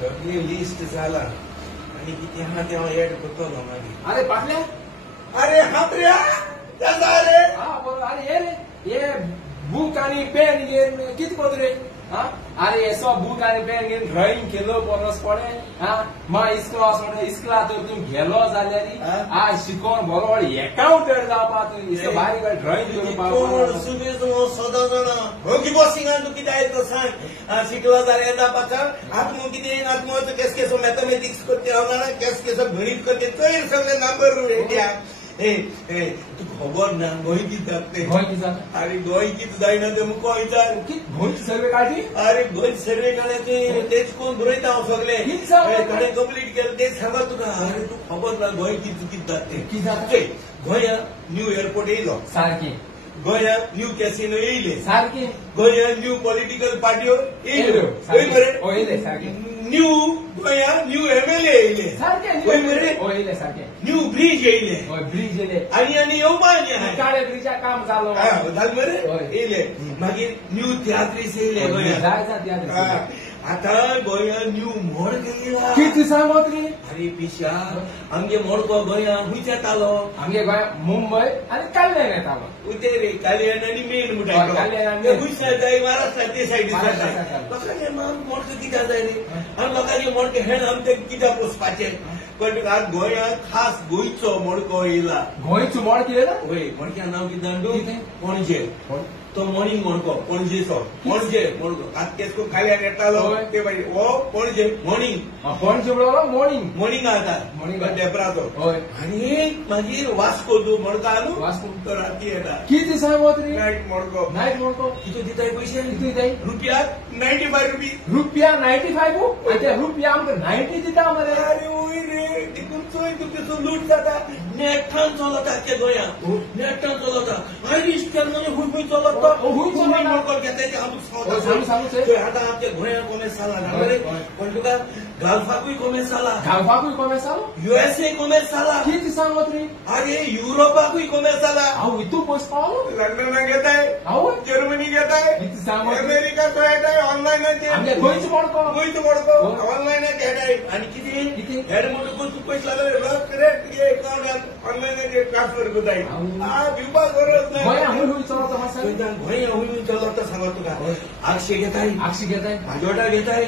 सगळी लिस्ट झाला आणि किती हा तेव्हा ऍड करतो ना माझी. अरे पाटल्या, अरे हात्र्या त्याचा रे. हा बोल. अरे ये रे, ये बुक आणि पेन घेऊन किती पद रे. अरे यसो बुक आणि पेन घेऊन ड्रॉइंग केलो बोनस पडे. मग इस्कला तो तुम्ही गेलो जाल्यारी आज शिकवून बरोबर अकाउंटंट जावपा तू इसके भारी ड्रॉइंग करून पावता. सुबेज सदा जाणा हो की बॉसिंगान तू किती आहे तो सांग. शिकलो जाल्यार येता पाछळ आत्म किती आत्मच केस केस मॅथमॅटिक्स करते हांगा केस केस गणित करते चड सगळे नंबर रेड्या. तू खबर ना गोंय किती जाते. गोंय किती जाता. अरे गोंय किती जायना ते मुको विचार. गोंयची सर्वे काढली. अरे गोंय सर्वे काढायचे तेच कोण बरयता हांव सगळे ताणें कंप्लीट केलं तेच सांगा तुका. अरे तू खबर ना गोंय किती जाते. किती जाता. गोंयांत न्यू एअरपोर्ट येयलो सारखे. गोंयांत न्यू कॅसिनो येयले सारखे. गोंयांत न्यू पॉलिटिकल पार्ट्यो येयल्यो येयले सारखे. न्यू गोंयांत न्यू एमएलए येयले सारखे. सारखे. न्यू ब्रिज येयले. ब्रिज येयले आनी येवपा काळे ब्रिजा काम जालो जाल मरे येयले. मागीर न्यू तियात्रीस येयले गोंयांत. आता गोंयांत न्यू मोडक येयला. किती सांगत रे. अरे पिशा आमगे मोडको गोंयांत हुंयच येतालो. आमगे गोंयांत मुंबय आनी कल्याण येतालो. उते रे कल्याण आनी मेन म्हणटा हुंयच जाय महाराष्ट्रात ते सायडीन जाता. लोकांचे मोडक कित्याक जाय रे. आनी लोकांचे मोडके हेण आमचे कित्याक पोसपाचे. पण आज गोंयांत खास गोंयचो मोडको येयला. गोंयचो मोडको येयला. वय मोडक्या नांव कितें जाणा तूं. पणजे. तो मॉर्निंग मोडको पणजेचो. पणजे मोडको आज केसको खाल्यान येतालो ते मागीर हो पणजे मॉर्निंग. पणजे म्हणल्यार मॉर्निंग. मॉर्निंग आता मॉर्निंग डेपराचो. आनी मागीर वास्को तूं मोडको आहा न्हू. वास्को तो राती येता. किती सांगत रे. नायट मोडको. नायट मोडको कितू दिताय पयशे. कितू दिताय. रुपयाक 95 रुपीज. रुपया 95. आनी ते रुपया आमकां 90 दिता मरे. अरे वय रे तितून चोय तुमचो लूट जाता. नेटान चलता ते गोंयांत. नेटान चलता. आयरिश केन्ना खूब चलता. मोडको घेताय ते आतां आमच्या गोंयांत कोमेस जाला पण तुका गाल्फाकूय कोमेस जाला. गाल्फाकूय कोमेस जाला. युएसए कोमेस जाला. किती सांगत रे. अरे युरोपाकूय कोमेस जाला. हांव हितू पयस पावलो. लंडनाक घेताय. हांव जर्मनी घेताय. किती सांगत. अमेरिका येताय ऑनलायनाचेर. आमगे गोंयचो मोडको. गोंयचो मोडको ऑनलायनाचेर हेडाय. आनी कितें हेड म्हणटकूच तूं पयस लागले करेक्ट तुगे अकाउंटांत ऑनलायनाचेर ट्रान्सफर करताय. दिवपाक गरज ना. गोंयां हुंय चलता मातसो. गोंया हुंय चलता सांगत तुका. आगशे घेताय. आगशी घेताय. भाजोटा घेताय.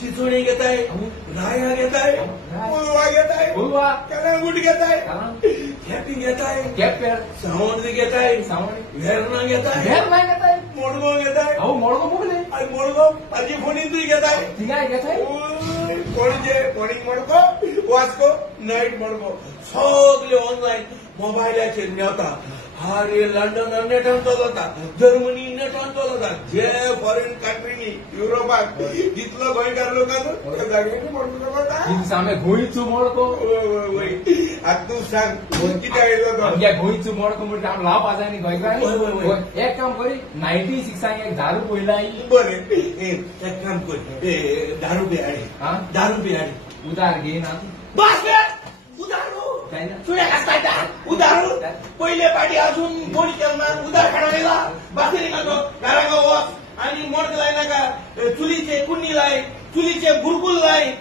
चिंचोणी घेताय. राया घेताय. उलवा घेताय. उलवा. कलंगूट घेताय. कॅपी घेताय. केपेर. सावंड घेताय. सावंड. वेर्ना घेताय. वेर्ना घेताय. मोडगो घेताय. हांव मोडगो मुगले. आनी मोडगो ताजी फोणींतूय घेताय. थिंगाय घेताय. पणजे मॉर्निंग मोडगो वास्को नायट मोडगो सगळे ऑनलायन मोबायलाचेर मेवता. अरे लंडनात नेटान चलता. जर्मनी नेटान चलता. जे फॉरेन कंट्रीनी युरोपाक जितलो गोंयकार लोकांक त्या जाग्यानी मोडको चलता. आमगे गोंयचो मोडको. आतां तूं सांग कित्याक येयलो तो. आमगे गोंयचो मोडको म्हणजे आमी लावपा जाय न्ही गोंयकार. एक काम करी 96 एक 10 रुपया पयला. बरें एक काम कर 10 रुपया हाडी. 10 रुपया हाडी. उधार घेयना. बस उधारू तुझ्या कास्तायता उधारू पहिले पाटी अजून कोण केलं ना उधार काढायला बाकी घालतो घरागा वच आणि मोडक लाय नाका चुलीचे कुंडी लाय चुलीचे बुरबुल लाय